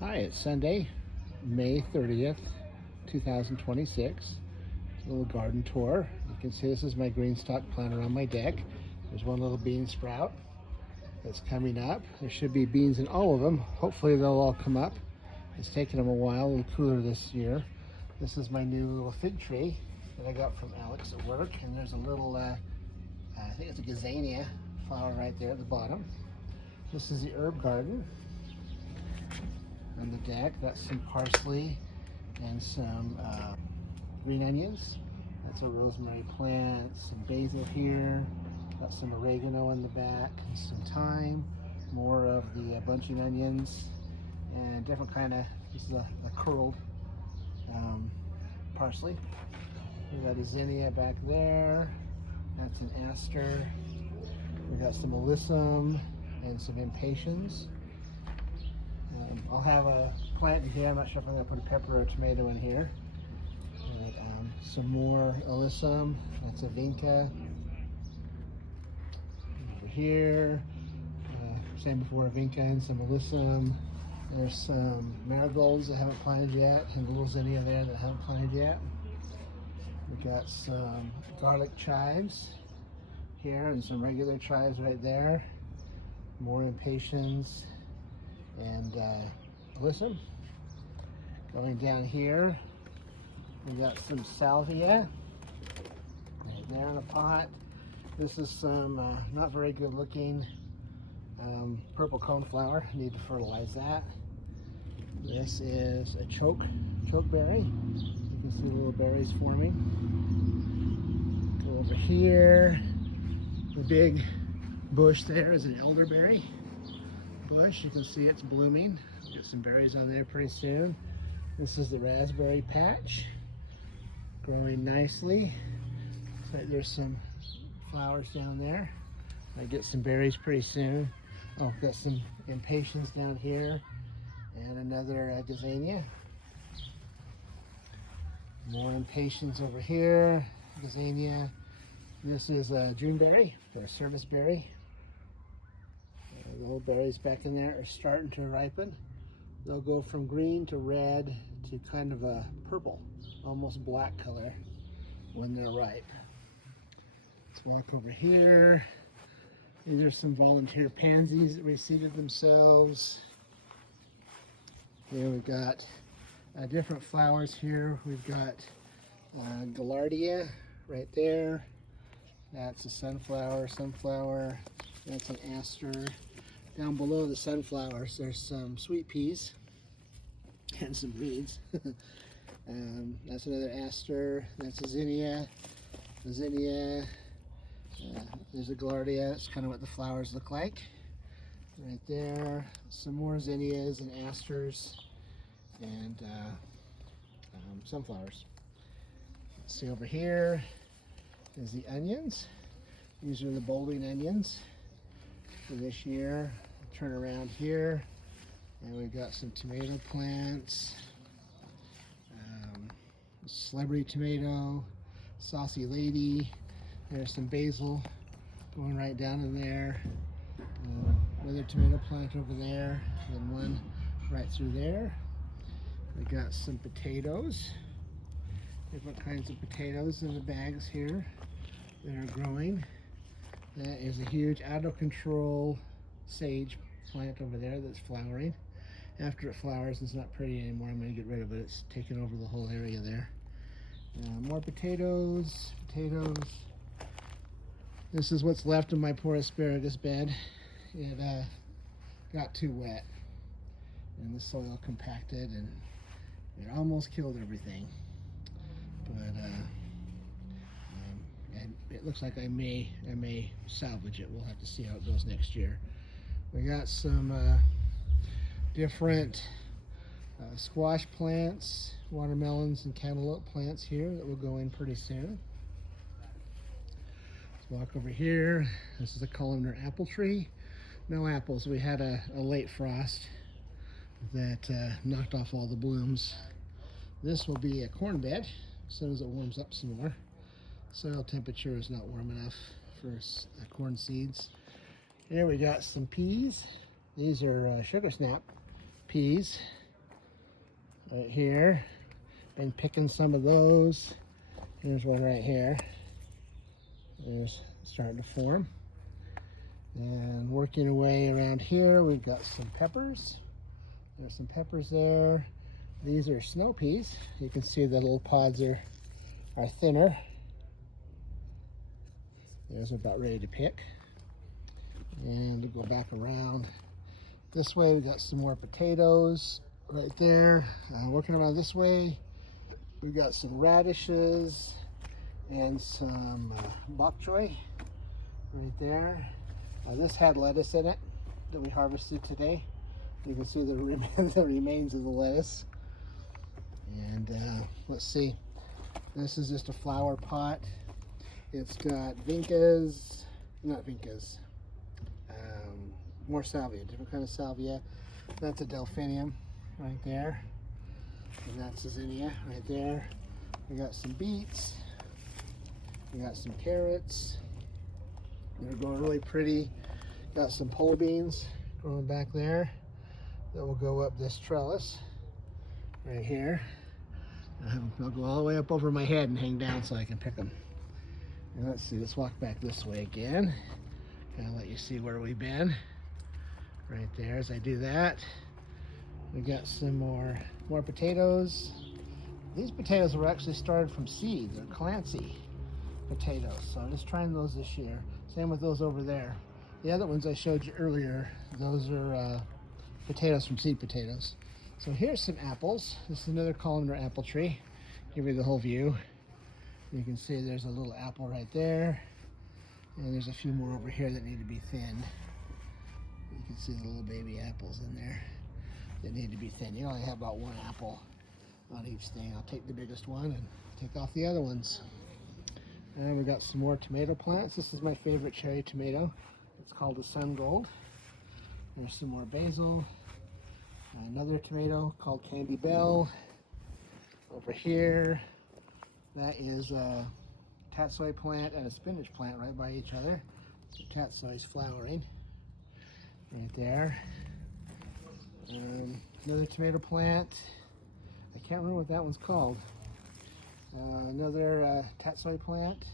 Hi, it's Sunday, May 30th, 2026. It's a little garden tour. You can see this is my green stalk planter on my deck. There's one little bean sprout that's coming up. There should be beans in all of them. Hopefully they'll all come up. It's taken them a while, a little cooler this year. This is my new little fig tree that I got from Alex at work. And there's a little, I think it's a gazania flower right there at the bottom. This is the herb garden on the deck. That's some parsley and some green onions. That's a rosemary plant, some basil here, got some oregano in the back, some thyme, more of the bunching onions, and different kind of, this is a curled parsley. We got a zinnia back there, that's an aster. We got some alyssum and some impatiens. I'll have a plant in here. I'm not sure if I'm going to put a pepper or a tomato in here. But, some more alyssum. That's a vinca. Over here, same before, a vinca and some alyssum. There's some marigolds that haven't planted yet, and a little zinnia there that haven't planted yet. We got some garlic chives here and some regular chives right there. More impatiens and alyssum. Going down here, we got some salvia right there in a pot. This is some not very good looking purple coneflower. Need to fertilize that. This is a chokeberry. You can see the little berries forming. Go over here. The big bush there is an elderberry bush. You can see it's blooming. Get some berries on there pretty soon. This is the raspberry patch, growing nicely. Looks like there's some flowers down there. I get some berries pretty soon. Oh, got some impatiens down here, and another gazania. More impatiens over here. Gazania. This is a Juneberry, or a service berry. The little berries back in there are starting to ripen. They'll go from green to red to kind of a purple, almost black color when they're ripe. Let's walk over here. These are some volunteer pansies that reseeded themselves. Here we've got different flowers here. We've got gaillardia right there. That's a sunflower. That's an aster. Down below the sunflowers, there's some sweet peas and some weeds. That's another aster. That's a zinnia. There's a gaillardia. That's kind of what the flowers look like. Right there. Some more zinnias and asters and sunflowers. Let's see over here is the onions. These are the bulbing onions for this year. Turn around here, and we've got some tomato plants, celebrity tomato, saucy lady. There's some basil going right down in there. Another tomato plant over there, and one right through there. We got some potatoes. Different kinds of potatoes in the bags here that are growing. That is a huge out of control sage plant over there that's flowering. After it flowers, it's not pretty anymore. I'm going to get rid of it. It's taken over the whole area there. More potatoes. This is what's left of my poor asparagus bed. It got too wet, and the soil compacted, and it almost killed everything. But and it looks like I may salvage it. We'll have to see how it goes next year. We got some different squash plants, watermelons, and cantaloupe plants here that will go in pretty soon. Let's walk over here. This is a columnar apple tree. No apples. We had a late frost that knocked off all the blooms. This will be a corn bed as soon as it warms up some more. Soil temperature is not warm enough for corn seeds. Here we got some peas. These are sugar snap peas. right here. Been picking some of those. Here's one right here. There's starting to form. And working away around here, we've got some peppers. There's some peppers there. These are snow peas. You can see the little pods are thinner. There's about ready to pick. And we'll go back around. This way, we've got some more potatoes right there. Working around this way, we've got some radishes and some bok choy right there. This had lettuce in it that we harvested today. You can see the remains of the lettuce. And let's see, this is just a flower pot. It's got more salvia, different kind of salvia. That's a delphinium right there. And that's a zinnia right there. We got some beets. We got some carrots. They're growing really pretty. Got some pole beans growing back there that will go up this trellis right here. They'll go all the way up over my head and hang down so I can pick them. And let's see, let's walk back this way again. Kind of let you see where we've been. Right there as I do that. We got some more potatoes. These potatoes were actually started from seed. They're Clancy potatoes. So I'm just trying those this year. Same with those over there. The other ones I showed you earlier, those are potatoes from seed potatoes. So here's some apples. This is another colander apple tree. Give you the whole view. You can see there's a little apple right there. And there's a few more over here that need to be thinned. You can see the little baby apples in there that need to be thinned. You only have about one apple on each thing. I'll take the biggest one and take off the other ones. And we've got some more tomato plants. This is my favorite cherry tomato. It's called a Sun Gold. There's some more basil. Another tomato called Candy Bell. Over here, that is a tatsoi plant and a spinach plant right by each other. The tatsoi is flowering right there. Another tomato plant. I can't remember what that one's called. Another tatsoi plant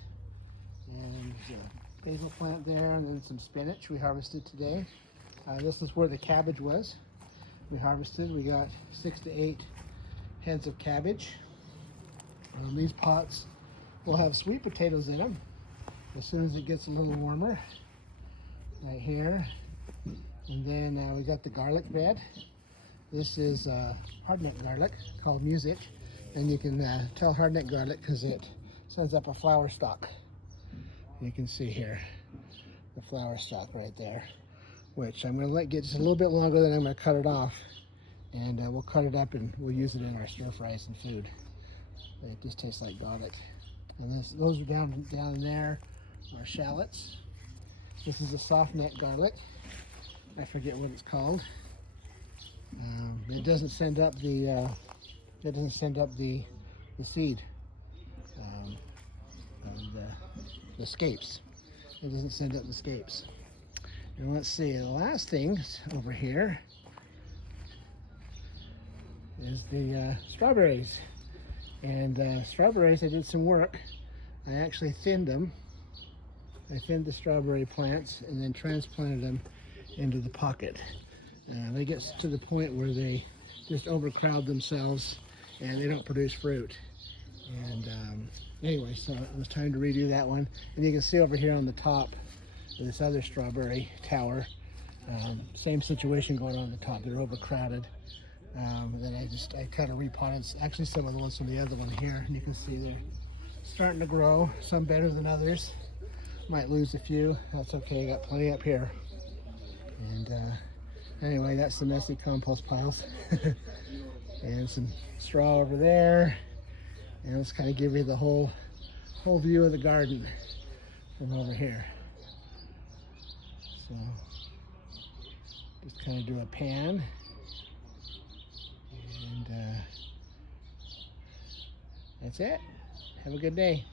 and a basil plant there, and then some spinach we harvested today. This is where the cabbage was. We harvested. We got 6 to 8 heads of cabbage. These pots will have sweet potatoes in them as soon as it gets a little warmer. Right here. And then we got the garlic bed. This is hardneck garlic called Music. And you can tell hardneck garlic because it sends up a flower stalk. You can see here the flower stalk right there, which I'm going to let get just a little bit longer, then I'm going to cut it off. And we'll cut it up and we'll use it in our stir fries and food. It just tastes like garlic. And those are down in there are shallots. This is a soft neck garlic. I forget what it's called. It doesn't send up the seed, the scapes. It doesn't send up the scapes. And let's see, the last thing over here is the strawberries. And strawberries, I did some work. I actually thinned them. I thinned the strawberry plants and then transplanted them into the pocket. They get to the point where they just overcrowd themselves and they don't produce fruit. And anyway, so it was time to redo that one. And you can see over here on the top of this other strawberry tower, same situation going on the top. They're overcrowded. Then I kind of repotted actually some of the ones from the other one here, and you can see they're starting to grow, some better than others. Might lose a few, that's okay, got plenty up here. And anyway, that's the messy compost piles. And some straw over there. And let's kind of give you the whole view of the garden from over here. So just kind of do a pan. And that's it. Have a good day.